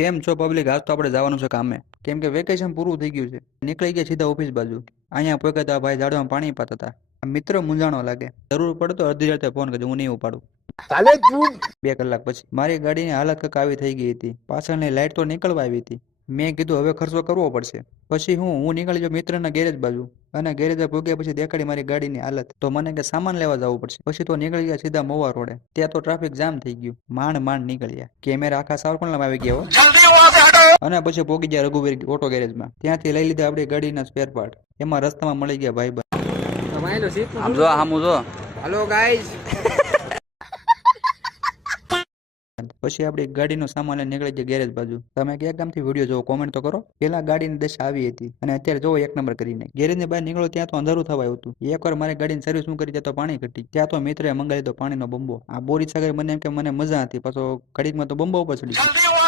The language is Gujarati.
કેમ છો પબ્લિક? આજ તો આપણે જવાનું છે કામે, કેમ કે વેકેશન પૂરું થઈ ગયું છે. નીકળી ગયા સીધા ઓફિસ બાજુ. અહીંયા પહોંચ્યા હતા ભાઈ, ઝાડવામાં પાણી પાતા હતા. આ મિત્ર મૂંઝાણો લાગે, જરૂર પડે તો અડધી રાતે ફોન કરજો, હું નહીં ઉપાડું. સાલે તું 2 કલાક પછી મારી ગાડીની હાલત કંઈક આવી થઈ ગઈ હતી. પાછળની લાઇટ તો નીકળવા આવી હતી. મેં કીધું હવે ખર્ચો કરવો પડશે. પછી હું નીકળી ગયો મિત્રના ગેરેજ બાજુ. અને ગેરેજે પહોંચ્યા પછી દેખાડી મારી ગાડીની હાલત. તો મને કે સામાન લેવા જવું પડશે. પછી તો નીકળી ગયા સીધા મોવા રોડે. ત્યાં તો ટ્રાફિક જામ થઈ ગયું. માંડ નીકળ્યા. કેમેરા આખા સાવરકુંડલામાં આવી ગયા હો. અને પછી પહોંચી ગયા રઘુવીર ઓટો ગેરેજમાં. ત્યાંથી લઈ લીધા આપણી ગાડીના સ્પેર પાર્ટ. એમાં રસ્તામાં મળી ગયા ભાઈ. આમ જો આમ જો. હેલો ગાઈઝ પછી આપણી ગાડીનો સામાન લઈને નીકળી ગયા ગેરેજ બાજુ. તમે કયા ગામથી વિડીયો જોવો કોમેન્ટ તો કરો. પેલા ગાડીની દશા આવી હતી અને અત્યારે જોવો 1 નંબર કરીને. ગેરેજની બહાર નીકળો ત્યાં તો અંધારું થવા આવ્યું હતું. એકવાર મારી ગાડીની સર્વિસ હું કરી ત્યાં તો પાણી ઘટી. ત્યાં તો મિત્રએ મંગાવી દીધો પાણીનો બંબો. આ બોરી સાગર મને એમ કે મને મજા હતી, પાછો ઘડીકમાં તો બંબો ઉપર ચડી ગયો.